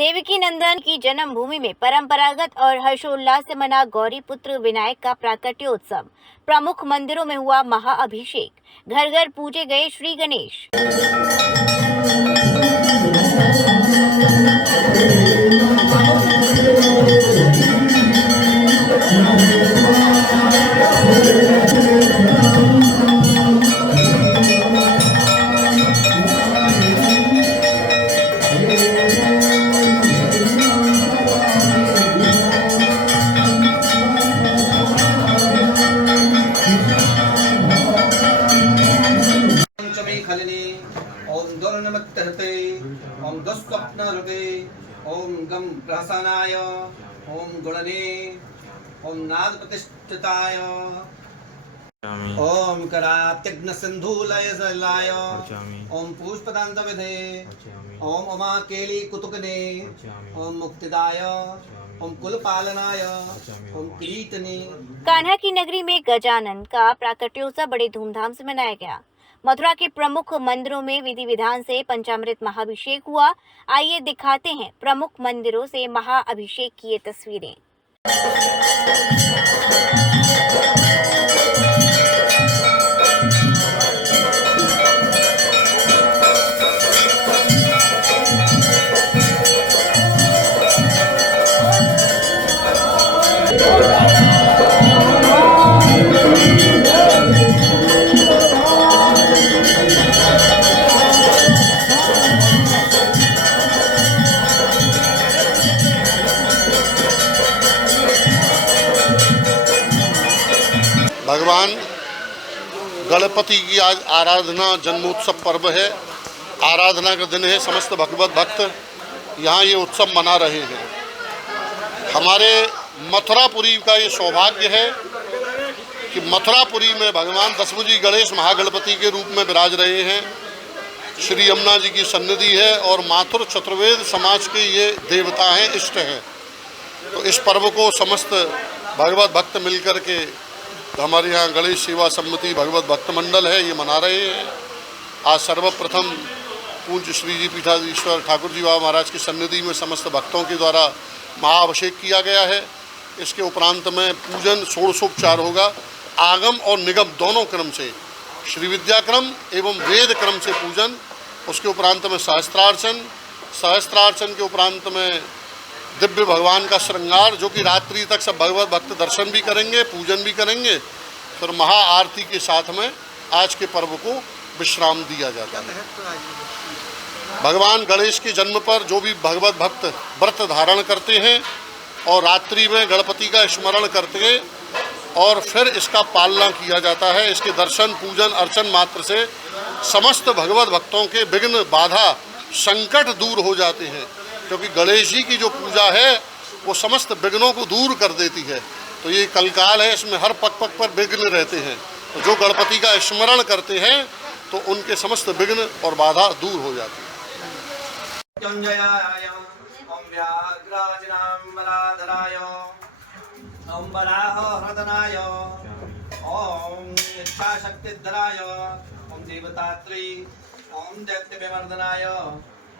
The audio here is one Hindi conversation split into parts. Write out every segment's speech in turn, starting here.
देवकी नंदन की जन्मभूमि में परंपरागत और हर्षोल्लास से मना गौरी पुत्र विनायक का प्राकट्योत्सव। प्रमुख मंदिरों में हुआ महाअभिषेक। घर घर पूजे गए श्री गणेश। ओम दुर्निमित्तहते ओम दुःस्वप्नहृते ओम गम प्रहसनाय ओम गुणने ओम नाद प्रतिष्ठिताय ओम करात्यग्न सिंधुलय जलाय ओम पुष्पदांत विधे ओम उमा केली कुतुकने ओम मुक्तिदाय ओम कुलपालनाय ओम कीर्तने। कान्हा की नगरी में गजानन का प्राकट्योत्सव बड़े धूमधाम से मनाया गया। मथुरा के प्रमुख मंदिरों में विधि विधान से पंचामृत महाअभिषेक हुआ। आइए दिखाते हैं प्रमुख मंदिरों से महाअभिषेक की ये तस्वीरें। भगवान गणपति की आज आराधना जन्मोत्सव पर्व है। आराधना का दिन है। समस्त भगवत भक्त यहाँ ये उत्सव मना रहे हैं। हमारे मथुरापुरी का ये सौभाग्य है कि मथुरापुरी में भगवान दशभुजी गणेश महागणपति के रूप में विराज रहे हैं। श्री यमुना जी की सन्निधि है और माथुर चतुर्वेद समाज के ये देवता हैं, इष्ट हैं। तो इस पर्व को समस्त भगवत भक्त मिलकर के हमारे यहाँ गणेश सेवा समिति भगवत भक्त मंडल है, ये मना रहे हैं। आज सर्वप्रथम पूज्य श्री जी पीठाधीश्वर ठाकुर जी बाबा महाराज की सन्निधि में समस्त भक्तों के द्वारा महाअभिषेक किया गया है। इसके उपरांत में पूजन षोडशोपचार होगा। आगम और निगम दोनों क्रम से, श्री विद्या क्रम एवं वेद क्रम से पूजन। उसके उपरांत में सहस्त्रार्चन के उपरांत में दिव्य भगवान का श्रृंगार, जो कि रात्रि तक सब भगवत भक्त दर्शन भी करेंगे, पूजन भी करेंगे। फिर महाआरती के साथ में आज के पर्व को विश्राम दिया जाता है। भगवान गणेश के जन्म पर जो भी भगवत भक्त व्रत धारण करते हैं और रात्रि में गणपति का स्मरण करते हैं और फिर इसका पालना किया जाता है, इसके दर्शन पूजन अर्चन मात्र से समस्त भगवत भक्तों के विघ्न बाधा संकट दूर हो जाते हैं। क्योंकि गणेश जी की जो पूजा है वो समस्त विघ्नों को दूर कर देती है। तो ये कलकाल है, इसमें हर पग पग पर विघ्न रहते हैं। तो जो गणपति का स्मरण करते हैं तो उनके समस्त विघ्न और बाधा दूर हो जाती है।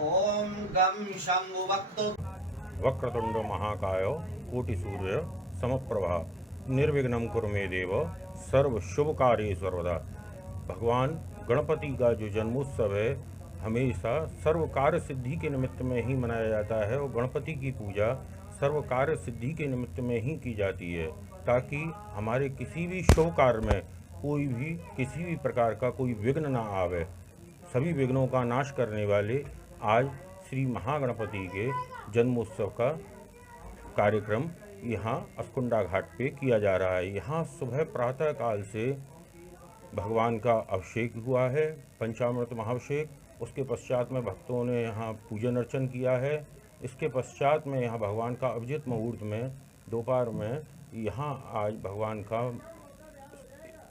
ओम गम शंभु भक्तो वक्रतुंड महाकाय कोटि सूर्य समप्रभा निर्विघ्नं कुरु मे देव सर्व शुभ कार्य सर्वदा। भगवान गणपति का जो जन्मोत्सव है हमेशा सर्व कार्य सिद्धि के निमित्त में ही मनाया जाता है और गणपति की पूजा सर्व कार्य सिद्धि के निमित्त में ही की जाती है, ताकि हमारे किसी भी शुभ कार्य में कोई भी किसी भी प्रकार का कोई विघ्न ना आवे। सभी विघ्नों का नाश करने वाले आज श्री महागणपति के जन्मोत्सव का कार्यक्रम यहाँ अस्कुंडा घाट पे किया जा रहा है। यहाँ सुबह प्रातः काल से भगवान का अभिषेक हुआ है, पंचामृत महाअभिषेक। उसके पश्चात में भक्तों ने यहाँ पूजन अर्चन किया है। इसके पश्चात में यहाँ भगवान का अभिजित मुहूर्त में दोपहर में यहाँ आज भगवान का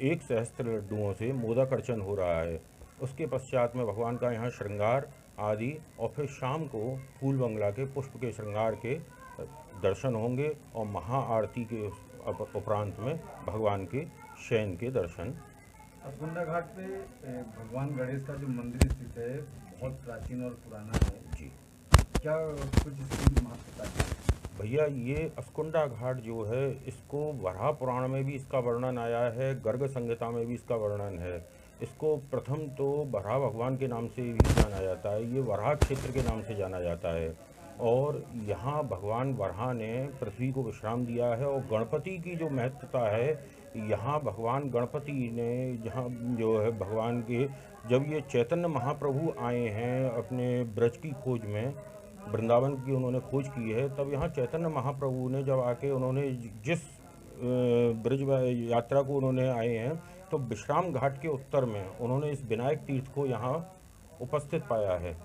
1 सहस्त्र लड्डुओं से मोदक अर्चन हो रहा है। उसके पश्चात में भगवान का यहाँ श्रृंगार आदि और फिर शाम को फूल बंगला के पुष्प के श्रृंगार के दर्शन होंगे और महाआरती के उपरांत में भगवान के शयन के दर्शन। अस्कुंडा घाट पे भगवान गणेश का जो मंदिर स्थित है बहुत प्राचीन और पुराना है जी। क्या कुछ इसकी महत्वता है? भैया ये अस्कुंडा घाट जो है इसको वराह पुराण में भी इसका वर्णन आया है, गर्ग संहिता में भी इसका वर्णन है। इसको प्रथम तो वराह भगवान के नाम से भी जाना जाता है, ये वराह क्षेत्र के नाम से जाना जाता है। और यहाँ भगवान वराह ने पृथ्वी को विश्राम दिया है। और गणपति की जो महत्वता है, यहाँ भगवान गणपति ने जहाँ जो है भगवान के जब ये चैतन्य महाप्रभु आए हैं अपने ब्रज की खोज में, वृंदावन की उन्होंने खोज की है, तब यहाँ चैतन्य महाप्रभु ने जब आके उन्होंने जिस ब्रज यात्रा को उन्होंने आए हैं, तो विश्राम घाट के उत्तर में उन्होंने इस विनायक तीर्थ को यहाँ उपस्थित पाया है।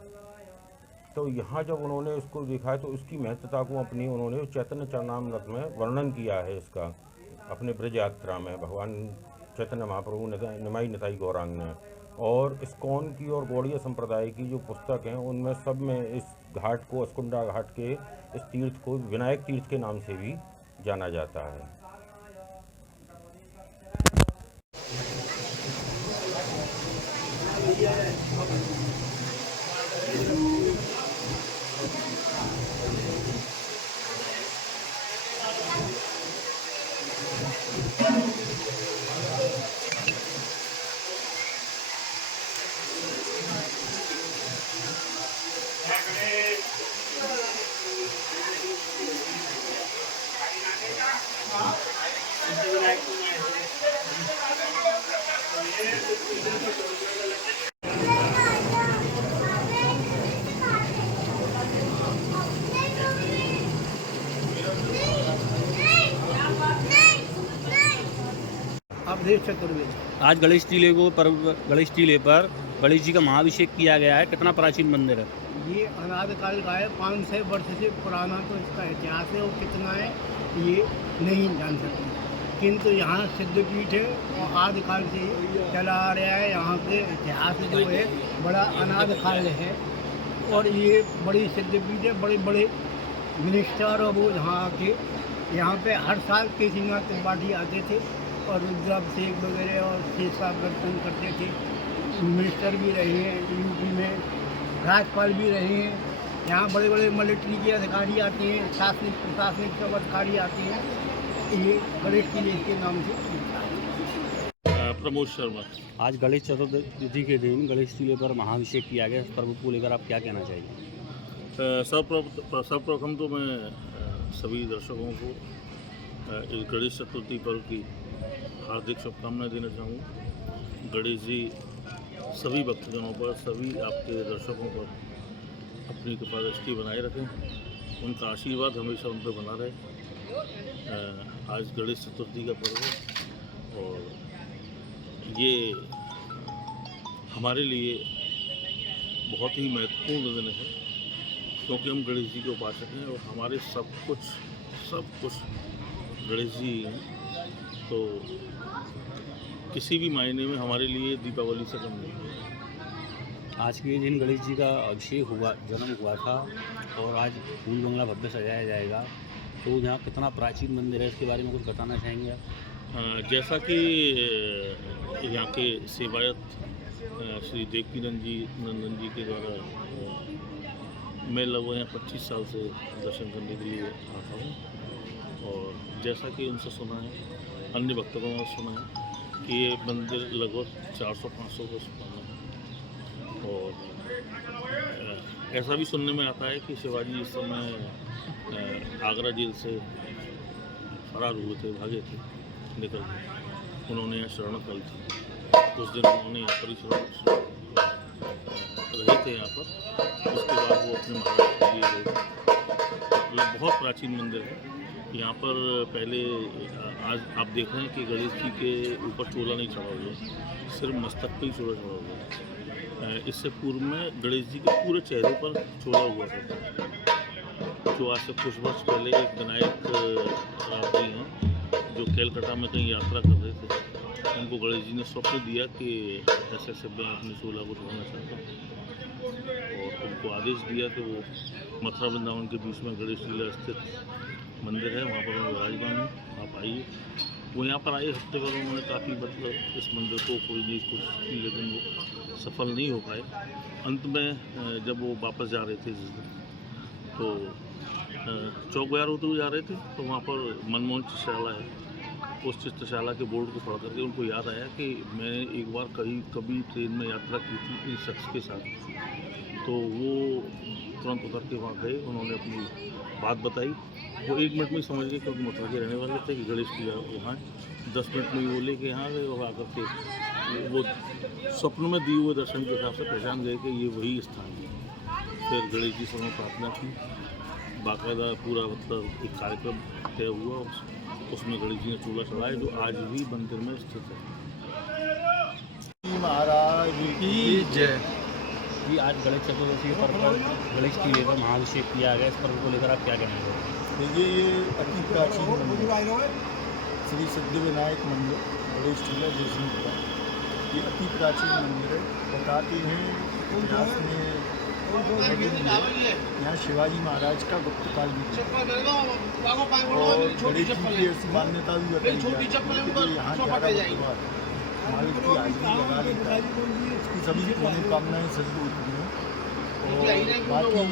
तो यहाँ जब उन्होंने उसको देखा तो उसकी महत्वता को अपनी उन्होंने चैतन्य चरणामृत में वर्णन किया है इसका, अपने ब्रज यात्रा में भगवान चैतन्य महाप्रभु निमाई निताई गौरांग ने। और इस्कॉन की और गौड़ीय संप्रदाय की जो पुस्तक हैं उनमें सब में इस घाट को, अस्कुंडा घाट के इस तीर्थ को विनायक तीर्थ के नाम से भी जाना जाता है। अवधेश चतुर्वेदी। आज गणेश टीले पर गणेश जी का महाअभिषेक किया गया है। कितना प्राचीन मंदिर है? ये अनादिकाल का है, 500 वर्ष से पुराना तो इसका इतिहास है, और कितना है ये नहीं जान सकते, किंतु यहाँ सिद्धपीठ है और आदिकाल से चला आ रहा है। यहाँ पे इतिहास जो है बड़ा अनादिकाल है, और ये बड़ी सिद्धपीठ है। बड़े बड़े मिनिस्टर और वो यहाँ आके यहाँ पे हर साल केसीनाथ त्रिपाठी आते थे और रुद्राभिषेक वगैरह और शेषा दर्शन करते थे। मिनिस्टर भी रहे हैं यूपी में, राज्यपाल भी रहे हैं। यहाँ बड़े बड़े मिलिट्री के अधिकारी आते हैं, शासनिक प्रशासनिक सब अधिकारी आते हैं। ये गणेश किले के नाम से। प्रमोद शर्मा। आज गणेश चतुर्थी के दिन गणेश टीले पर महाअभिषेक किया गया। इस पर्व को लेकर आप क्या कहना चाहिए? सर्वप्रथम तो मैं सभी दर्शकों को इस गणेश चतुर्थी पर्व की हार्दिक शुभकामनाएं देना चाहूँगा। गणेश जी सभी भक्तजनों पर, सभी आपके दर्शकों पर अपनी कृपा दृष्टि बनाए रखें, उनका आशीर्वाद हमेशा उन पर बना रहे। आज गणेश चतुर्थी का पर्व है और ये हमारे लिए बहुत ही महत्वपूर्ण दिन है, क्योंकि हम गणेश जी के उपासक हैं और हमारे सब कुछ गणेश जी हैं। तो किसी भी मायने में हमारे लिए दीपावली से कम नहीं है। आज के दिन गणेश जी का अभिषेक हुआ, जन्म हुआ था, और आज फूल बंगला भव्य सजाया जाएगा। तो यहाँ कितना प्राचीन मंदिर है, इसके बारे में कुछ बताना चाहेंगे आप? जैसा कि यहाँ के सेवायत श्री देवकी नंदन जी के द्वारा मैं लगभग यहाँ 25 साल से दर्शन करने के लिए आता हूँ, और जैसा कि उनसे सुना है, अन्य भक्तों ने सुना है कि ये मंदिर लगभग 400-500 वर्ष पुराना है। और ऐसा भी सुनने में आता है कि शिवाजी इस समय आगरा जेल से फरार हुए थे, भागे थे, निकल गए। उन्होंने यहाँ शरण स्थल थी, उस दिन उन्होंने यहाँ पर ही शरण रहे थे यहाँ पर। उसके बाद वो अपने महाराज के लिए गए। मतलब बहुत प्राचीन मंदिर है। यहाँ पर पहले आज आप देख रहे हैं कि गणेश जी के ऊपर चोला नहीं चढ़ा हुआ, सिर्फ मस्तक पे ही चोला चढ़ा हुआ है। इससे पूर्व में गणेश जी के पूरे चेहरे पर चोला हुआ था। जो आज से कुछ वर्ष पहले एक विनायक जी हैं जो कैलकाटा में कहीं यात्रा कर रहे थे, उनको गणेश जी ने स्वप्न दिया कि ऐसे मैं अपने चोला को चढ़ाना चाहता हूँ, और उनको आदेश दिया कि वो मथुरा वृंदावन के बीच में गणेश लीला स्थित मंदिर है, वहाँ पर मैं विराजमान हूँ, आप आइए। वो यहाँ पर आए, हफ्ते भर उन्होंने काफ़ी मतलब इस मंदिर को खोजने की कोशिश की, लेकिन वो सफल नहीं हो पाए। अंत में जब वो वापस जा रहे थे जिस दिन, तो चौक बाजार होते हुए जा रहे थे, तो वहाँ पर मनमोहन चित्रशाला है, उस चित्रशाला के बोर्ड को पढ़ करके उनको याद आया कि मैंने एक बार कभी ट्रेन में यात्रा की थी इस शख्स के साथ। तो वो तुरंत उतर के वहाँ गए, उन्होंने अपनी बात बताई। वो 1 मिनट में ही समझ गए, क्योंकि मथुरा के रहने वाले थे, कि गणेश पूजा वहाँ है। 10 मिनट में ही वो लेके यहाँ गए और आकर के वो स्वप्न में दिए हुए दर्शन के हिसाब से पहचान गए कि ये वही स्थान है। फिर गणेश जी से उन्होंने प्रार्थना की, बाकायदा पूरा मतलब एक कार्यक्रम तय हुआ, उसमें गणेश जी ने चूल्हा चढ़ाया, जो आज भी मंदिर में स्थित है। महाराज की जय। जी, आज गणेश चतुर्दशी पर गणेश की लेकर महाभिषेक किया गया, इस पर्व को लेकर आप क्या कहना चाहेंगे? देखिए, ये अति प्राचीन मंदिर श्री सिद्धिविनायक मंदिर गणेश चूल्हा जयसिंहपुरा, ये अति प्राचीन मंदिर है। बताते हैं इतिहास में यहाँ शिवाजी महाराज का गुप्त काल भी था, और गणेश जी की ऐसी मान्यता भी बताई जाती है कि यहाँ 11 बार मालिक की हाजिरी लगा लेता है, उसकी सभी मनोकामनाएं सिद्ध होती हैं। और बाकी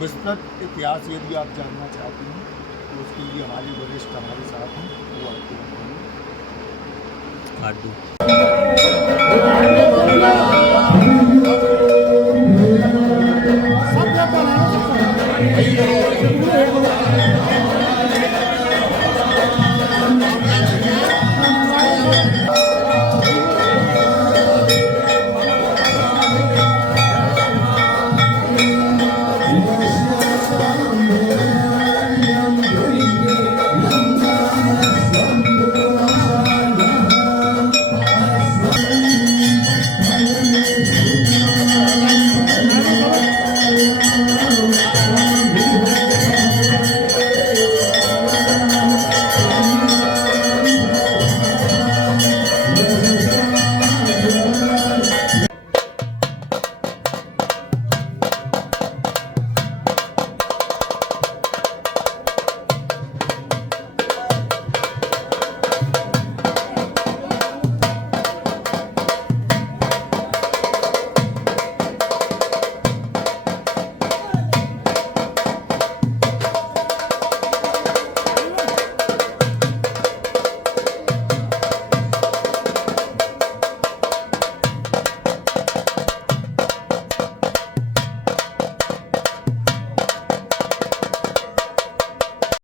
विस्तृत इतिहास यदि आप जानना चाहते हैं तो उसके लिए हमारे वरिष्ठ हमारे साथ हैं, वो आपको बताएंगे।